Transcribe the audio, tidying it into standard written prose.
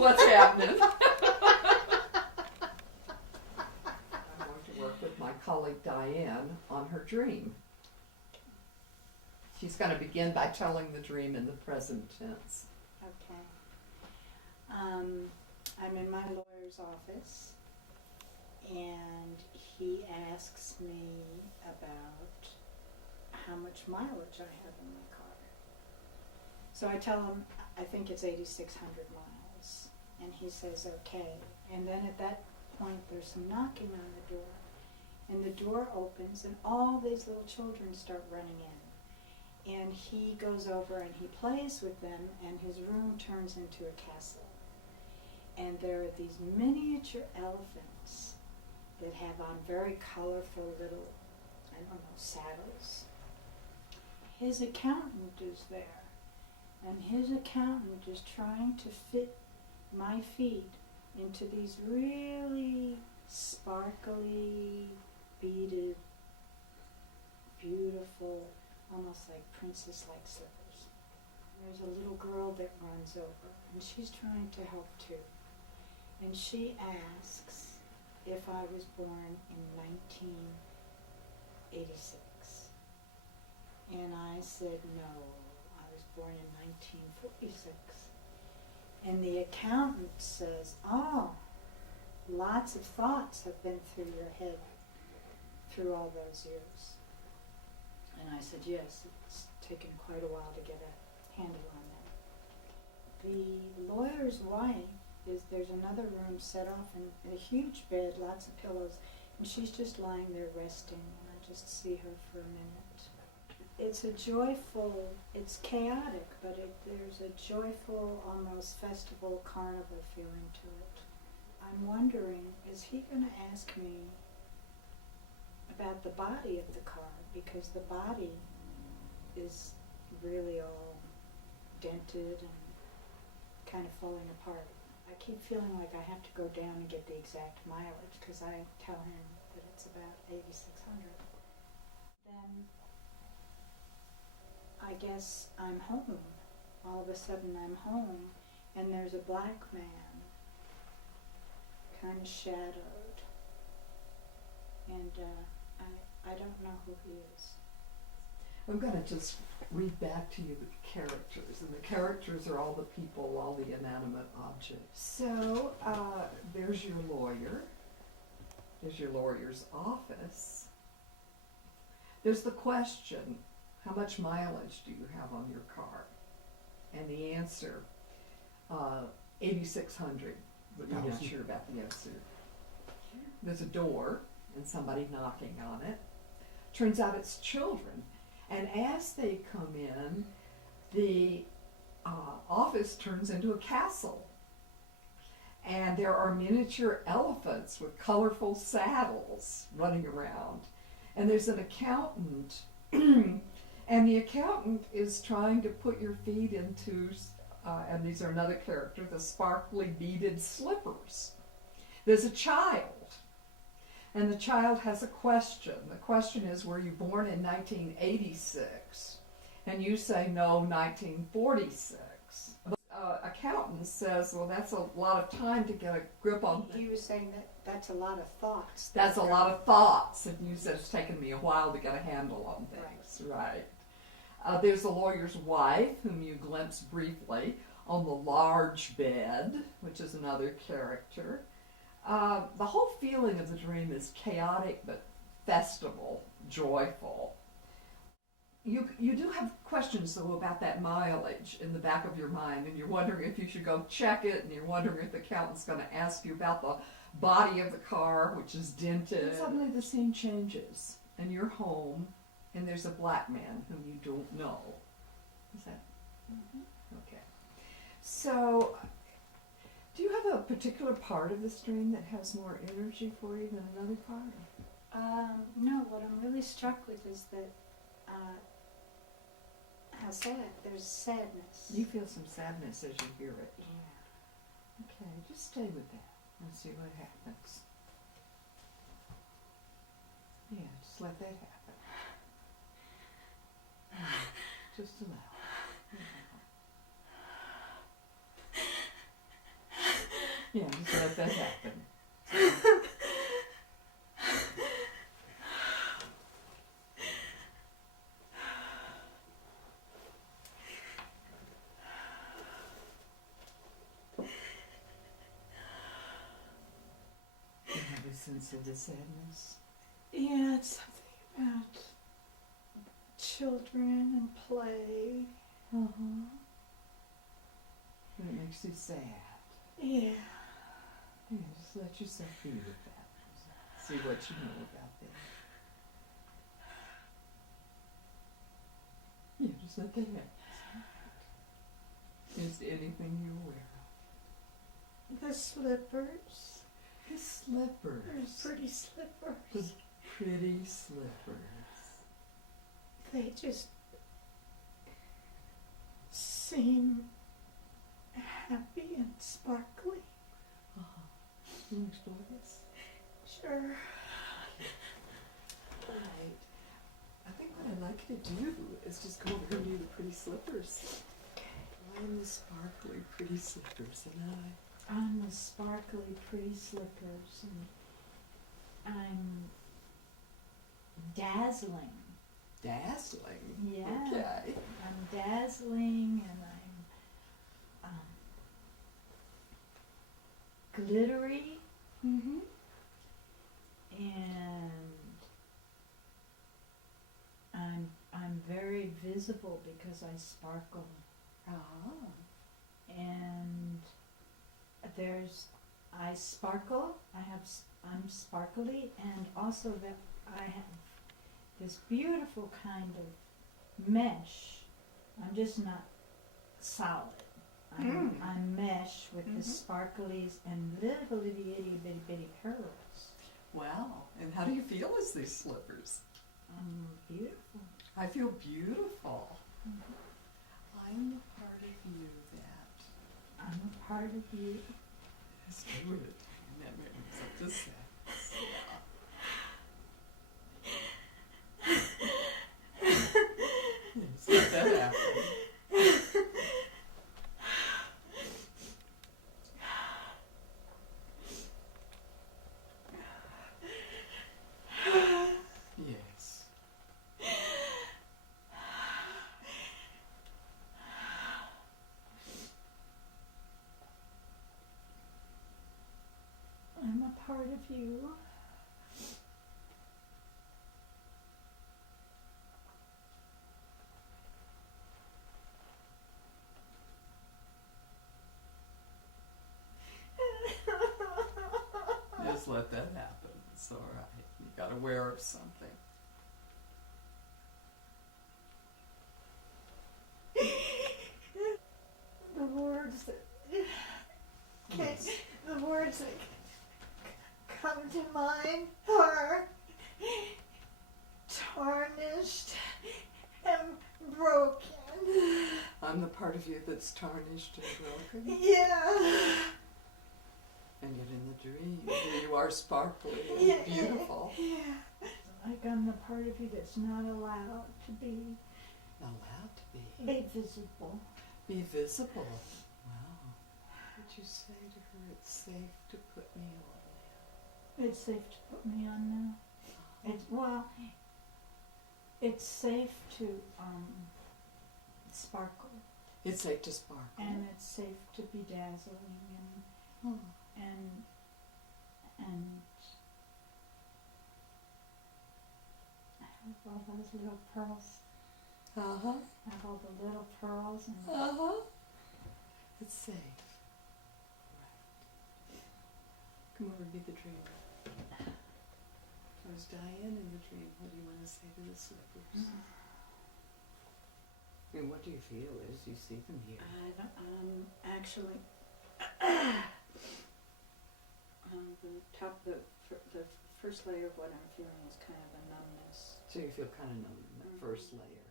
what's happening. I'm going to work with my colleague Diane on her dream. She's going to begin by telling the dream in the present tense. Okay. I'm in my lawyer's office, and he asks me about how much mileage I have in my car. So I tell him I think it's 8,600 miles, and he says okay. And then at that point there's some knocking on the door, and the door opens and all these little children start running in, and he goes over and he plays with them, and his room turns into a castle. And there are these miniature elephants that have on very colorful little, saddles. His accountant is there, and his accountant is trying to fit my feet into these really sparkly, beaded, beautiful, almost like princess-like slippers. There's a little girl that runs over, and she's trying to help too. And she asks if I was born in 1986. And I said, no, I was born in 1946. And the accountant says, oh, lots of thoughts have been through your head through all those years. And I said, yes, it's taken quite a while to get a handle on that. The lawyer's wife there's another room set off in a huge bed, lots of pillows, and she's just lying there resting, and I just see her for a minute. It's a joyful, it's chaotic, but there's a joyful, almost festival, carnival feeling to it. I'm wondering, is he going to ask me about the body of the car? Because the body is really all dented and kind of falling apart. I keep feeling like I have to go down and get the exact mileage, because I tell him that it's about 8,600. Then I guess I'm home. All of a sudden I'm home, and there's a black man, kind of shadowed, and I don't know who he is. I'm going to just read back to you the characters, and the characters are all the people, all the inanimate objects. So there's your lawyer. There's your lawyer's office. There's the question, how much mileage do you have on your car? And the answer, 8,600, but you're not sure about the answer. There's a door and somebody knocking on it. Turns out it's children. And as they come in, the office turns into a castle. And there are miniature elephants with colorful saddles running around. And there's an accountant, and the accountant is trying to put your feet into, and these are another character, the sparkly beaded slippers. There's a child. And the child has a question. The question is, were you born in 1986? And you say, no, 1946. Accountant says, well, that's a lot of time to get a grip on things. He was saying that that's a lot of thoughts. That's a lot of thoughts. And you said it's taken me a while to get a handle on things. Right. There's the lawyer's wife, whom you glimpse briefly, on the large bed, which is another character. The whole feeling of the dream is chaotic but festival, joyful. You do have questions, though, about that mileage in the back of your mind, and you're wondering if you should go check it, and you're wondering if the accountant's going to ask you about the body of the car, which is dented. And suddenly the scene changes, and you're home, and there's a black man whom you don't know. Is that? Mm-hmm. Okay. So, do you have a particular part of this dream that has more energy for you than another part? No, what I'm really struck with is that how sad, there's sadness. You feel some sadness as you hear it. Yeah. Okay, just stay with that and see what happens. Yeah, just let that happen. Just allow it. Yeah, just let that happen. You have a sense of the sadness. Yeah, it's something about children and play. Uh-huh. And it makes you sad. Yeah. Yeah, just let yourself be with that. See what you know about that. Yeah, just let that happen. Is there anything you're aware of? The slippers. The slippers. They're pretty slippers. The pretty slippers. They just seem happy and sparkly. Uh-huh. You want to explore this? Sure. Right. I think what I'd like you to do is just go over here and do the pretty slippers. I'm the sparkly pretty slippers, and I'm the sparkly pretty slippers, and I'm dazzling. dazzling. Yeah. Okay. I'm dazzling, and I'm glittery, Mm-hmm. and I'm very visible because I sparkle. Ah. And I sparkle. I'm sparkly, and also that I have this beautiful kind of mesh. I'm just not solid. I'm mesh with the sparklies and little itty bitty pearls. Wow. And how do you feel as these slippers? Beautiful. I feel beautiful. Mhm. I'm a part of you that I'm a part of you. is good. And that makes such a sense. Yeah. Just let that happen. Yes. I'm a part of you. Just let that happen. It's all right. You got aware of something. The words that Yes. the words that come to mind are tarnished and broken. I'm the part of you that's tarnished and broken. Yeah. And yet in the dream, here you are sparkly and Yeah. beautiful. Yeah. Like I'm the part of you that's not allowed to be Allowed to be. visible. Be visible. Wow. Would you say to her it's safe to put me on It's safe to put me on now. It's safe to sparkle, It's safe to sparkle. and it's safe to be dazzling, Oh. and I have all those little pearls. Uh-huh. I have all the little pearls, and Uh-huh. It's safe. Right. Come over and be the dreamer. There's Diane in the dream. What do you want to say to the slippers? And what do you feel as you see them here? actually the first layer of what I'm feeling is kind of a numbness. So you feel kind of numb in that first layer.